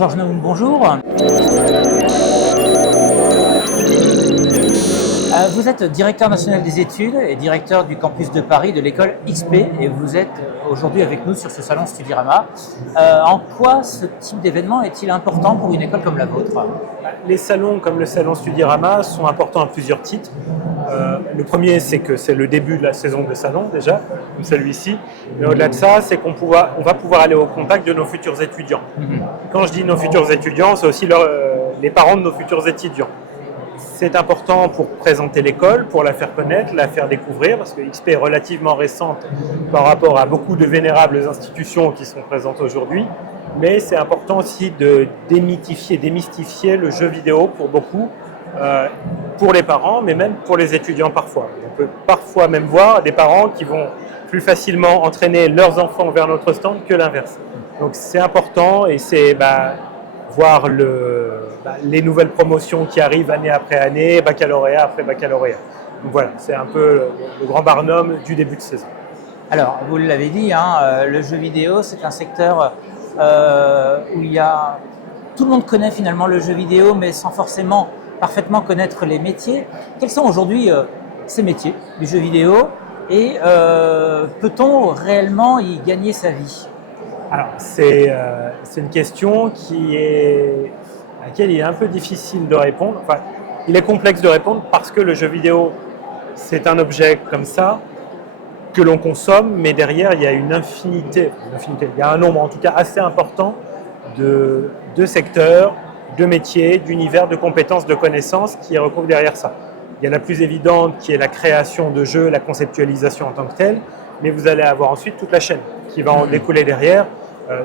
Georges Naoum, bonjour. Vous êtes directeur national des études et directeur du campus de Paris de l'école XP et vous êtes aujourd'hui avec nous sur ce salon Studirama. En quoi ce type d'événement est-il important pour une école comme la vôtre ? Les salons comme le salon Studirama sont importants à plusieurs titres. Le premier, c'est que c'est le début de la saison de salon déjà, comme celui-ci. Mais au-delà de ça, c'est qu'on va pouvoir aller au contact de nos futurs étudiants. Quand je dis nos futurs étudiants, c'est aussi les parents de nos futurs étudiants. C'est important pour présenter l'école, pour la faire connaître, la faire découvrir, parce que XP est relativement récente par rapport à beaucoup de vénérables institutions qui sont présentes aujourd'hui. Mais c'est important aussi de démystifier le jeu vidéo pour beaucoup, pour les parents, mais même pour les étudiants parfois. On peut parfois même voir des parents qui vont plus facilement entraîner leurs enfants vers notre stand que l'inverse. Donc c'est important et c'est voir les nouvelles promotions qui arrivent année après année, baccalauréat après baccalauréat. Donc voilà, c'est un peu le grand barnum du début de saison. Alors, vous l'avez dit, le jeu vidéo, c'est un secteur où tout le monde connaît finalement le jeu vidéo, mais sans forcément parfaitement connaître les métiers. Quels sont aujourd'hui ces métiers du jeu vidéo et peut-on réellement y gagner sa vie ? Alors, c'est une question à laquelle il est un peu difficile de répondre. Enfin, il est complexe de répondre parce que le jeu vidéo, c'est un objet comme ça que l'on consomme, mais derrière, il y a une infinité, il y a un nombre en tout cas assez important de secteurs, de métiers, d'univers, de compétences, de connaissances qui recouvrent derrière ça. Il y a la plus évidente qui est la création de jeux, la conceptualisation en tant que telle, mais vous allez avoir ensuite toute la chaîne qui va en découler derrière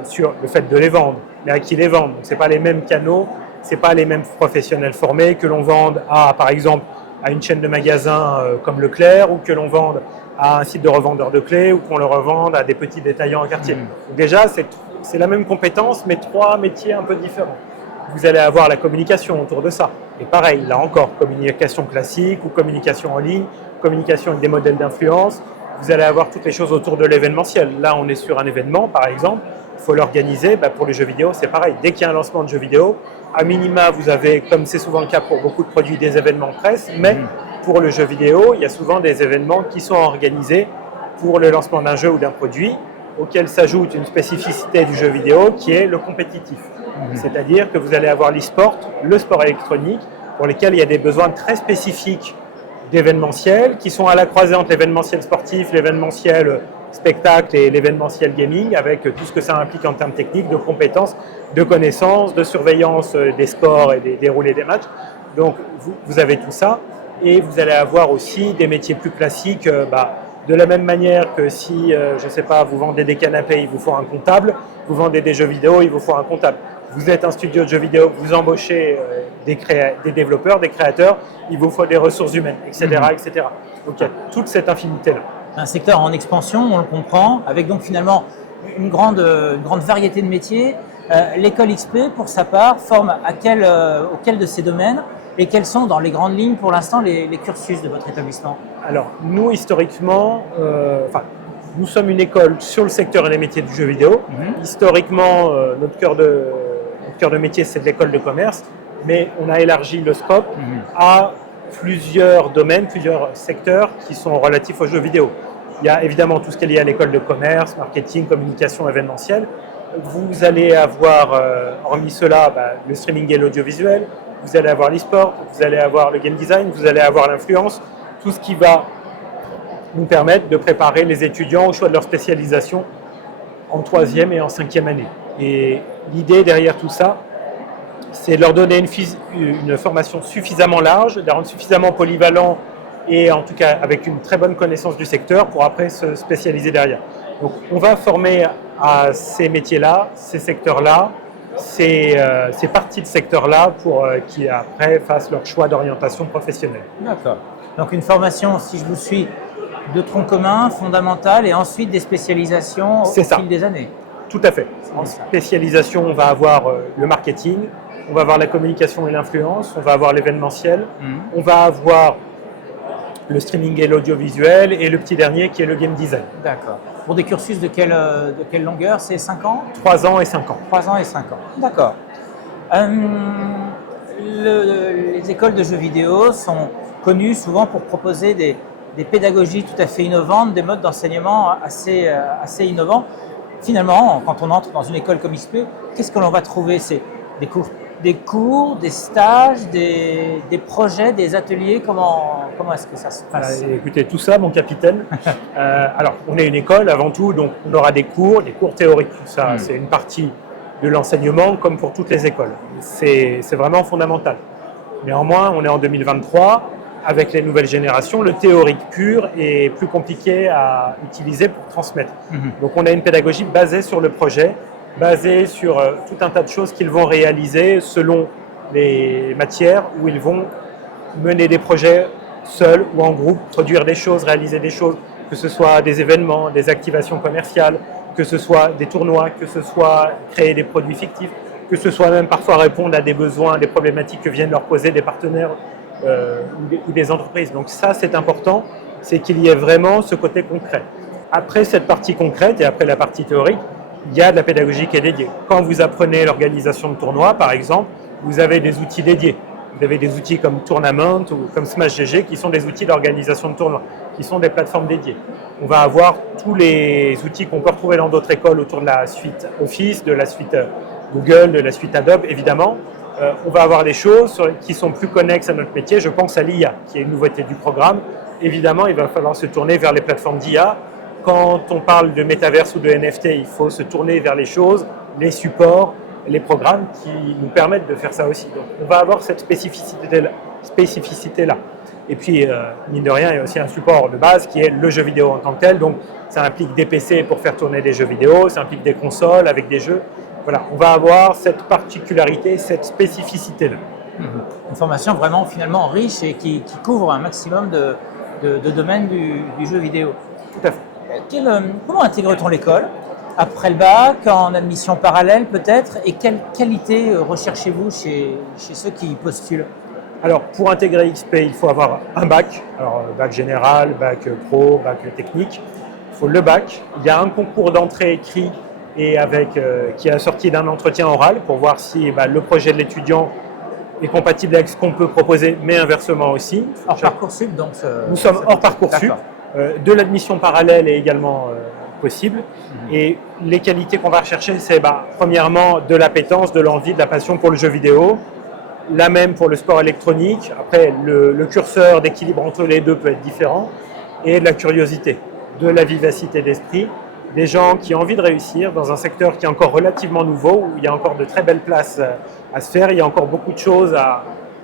sur le fait de les vendre, mais à qui les vendre. Ce n'est pas les mêmes canaux, ce n'est pas les mêmes professionnels formés que l'on vende par exemple, à une chaîne de magasins comme Leclerc ou que l'on vende à un site de revendeur de clés ou qu'on le revende à des petits détaillants en quartier. Donc déjà, c'est la même compétence, mais trois métiers un peu différents. Vous allez avoir la communication autour de ça. Et pareil, là encore, communication classique ou communication en ligne, communication avec des modèles d'influence. Vous allez avoir toutes les choses autour de l'événementiel. Là, on est sur un événement, par exemple. Il faut l'organiser. Pour les jeux vidéo, c'est pareil. Dès qu'il y a un lancement de jeux vidéo, à minima, vous avez, comme c'est souvent le cas pour beaucoup de produits, des événements presse. Mais pour le jeu vidéo, il y a souvent des événements qui sont organisés pour le lancement d'un jeu ou d'un produit, auquel s'ajoute une spécificité du jeu vidéo qui est le compétitif. C'est-à-dire que vous allez avoir l'e-sport, le sport électronique, pour lesquels il y a des besoins très spécifiques d'événementiel, qui sont à la croisée entre l'événementiel sportif, l'événementiel spectacle et l'événementiel gaming, avec tout ce que ça implique en termes techniques, de compétences, de connaissances, de surveillance des scores et des déroulés des matchs. Donc vous avez tout ça, et vous allez avoir aussi des métiers plus classiques, de la même manière que si, je ne sais pas, vous vendez des canapés, il vous faut un comptable, vous vendez des jeux vidéo, il vous faut un comptable. Vous êtes un studio de jeux vidéo, vous embauchez des développeurs, des créateurs, il vous faut des ressources humaines, etc. etc. Donc il y a toute cette infinité-là. Un secteur en expansion, on le comprend, avec donc finalement une grande variété de métiers. L'école XP, pour sa part, forme auquel de ces domaines et quels sont, dans les grandes lignes, pour l'instant, les cursus de votre établissement ? Alors, nous, historiquement, nous sommes une école sur le secteur et les métiers du jeu vidéo. Historiquement, notre cœur de métier, c'est de l'école de commerce, mais on a élargi le scope à plusieurs domaines, plusieurs secteurs qui sont relatifs aux jeux vidéo. Il y a évidemment tout ce qui est lié à l'école de commerce, marketing, communication, événementiel. Vous allez avoir, hormis cela, le streaming et l'audiovisuel, vous allez avoir l'e-sport, vous allez avoir le game design, vous allez avoir l'influence, tout ce qui va nous permettre de préparer les étudiants au choix de leur spécialisation en 3e et en 5e année. Et l'idée derrière tout ça, c'est de leur donner une formation suffisamment large, de la rendre suffisamment polyvalent et en tout cas avec une très bonne connaissance du secteur pour après se spécialiser derrière. Donc on va former à ces métiers-là, ces secteurs-là, ces parties de secteurs-là pour qui après fassent leur choix d'orientation professionnelle. D'accord. Donc une formation, si je vous suis, de tronc commun, fondamentale et ensuite des spécialisations au fil des années. Tout à fait. En spécialisation, on va avoir le marketing, on va avoir la communication et l'influence, on va avoir l'événementiel, on va avoir le streaming et l'audiovisuel et le petit dernier qui est le game design. D'accord. Pour des cursus de quelle longueur ? C'est 5 ans ? 3 ans et 5 ans. 3 ans et 5 ans. D'accord. Les écoles de jeux vidéo sont connues souvent pour proposer des pédagogies tout à fait innovantes, des modes d'enseignement assez innovants. Finalement, quand on entre dans une école comme XP, qu'est-ce que l'on va trouver? C'est des cours, des stages, des projets, des ateliers. Comment est-ce que ça se passe? Écoutez, tout ça, mon capitaine. Alors, on est une école avant tout, donc on aura des cours théoriques. Ça, c'est une partie de l'enseignement, comme pour toutes les écoles. C'est vraiment fondamental. Néanmoins, on est en 2023. Avec les nouvelles générations, le théorique pur est plus compliqué à utiliser pour transmettre. Donc, on a une pédagogie basée sur le projet, basée sur tout un tas de choses qu'ils vont réaliser selon les matières où ils vont mener des projets seuls ou en groupe, produire des choses, réaliser des choses, que ce soit des événements, des activations commerciales, que ce soit des tournois, que ce soit créer des produits fictifs, que ce soit même parfois répondre à des besoins, des problématiques que viennent leur poser des partenaires ou des entreprises. Donc ça, c'est important, c'est qu'il y ait vraiment ce côté concret. Après cette partie concrète et après la partie théorique, il y a de la pédagogie qui est dédiée. Quand vous apprenez l'organisation de tournois, par exemple, vous avez des outils dédiés. Vous avez des outils comme Tournament ou comme SmashGG qui sont des outils d'organisation de tournois, qui sont des plateformes dédiées. On va avoir tous les outils qu'on peut retrouver dans d'autres écoles autour de la suite Office, de la suite Google, de la suite Adobe, évidemment. On va avoir des choses qui sont plus connexes à notre métier. Je pense à l'IA, qui est une nouveauté du programme. Évidemment, il va falloir se tourner vers les plateformes d'IA. Quand on parle de métaverse ou de NFT, il faut se tourner vers les choses, les supports, les programmes qui nous permettent de faire ça aussi. Donc, on va avoir cette spécificité-là. Et puis, mine de rien, il y a aussi un support de base qui est le jeu vidéo en tant que tel. Donc, ça implique des PC pour faire tourner des jeux vidéo, ça implique des consoles avec des jeux. Voilà, on va avoir cette particularité, cette spécificité-là. Une formation vraiment finalement riche et qui couvre un maximum de domaines du jeu vidéo. Tout à fait. Comment intègre-t-on l'école? Après le bac, en admission parallèle peut-être? Et quelle qualité recherchez-vous chez ceux qui postulent? Alors, pour intégrer XP, il faut avoir un bac. Alors, bac général, bac pro, bac technique. Il faut le bac. Il y a un concours d'entrée écrit et qui est assorti d'un entretien oral pour voir si le projet de l'étudiant est compatible avec ce qu'on peut proposer, mais inversement aussi. Hors Parcoursup, donc nous sommes hors Parcoursup. De l'admission parallèle est également possible. Et les qualités qu'on va rechercher, c'est premièrement de l'appétence, de l'envie, de la passion pour le jeu vidéo. La même pour le sport électronique. Après, le curseur d'équilibre entre les deux peut être différent. Et de la curiosité, de la vivacité d'esprit. Des gens qui ont envie de réussir dans un secteur qui est encore relativement nouveau, où il y a encore de très belles places à se faire. Il y a encore beaucoup de choses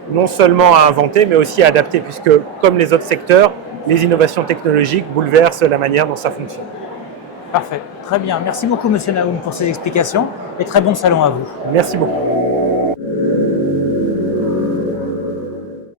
non seulement à inventer, mais aussi à adapter, puisque comme les autres secteurs, les innovations technologiques bouleversent la manière dont ça fonctionne. Parfait, très bien. Merci beaucoup Monsieur Naoum pour ces explications et très bon salon à vous. Merci beaucoup.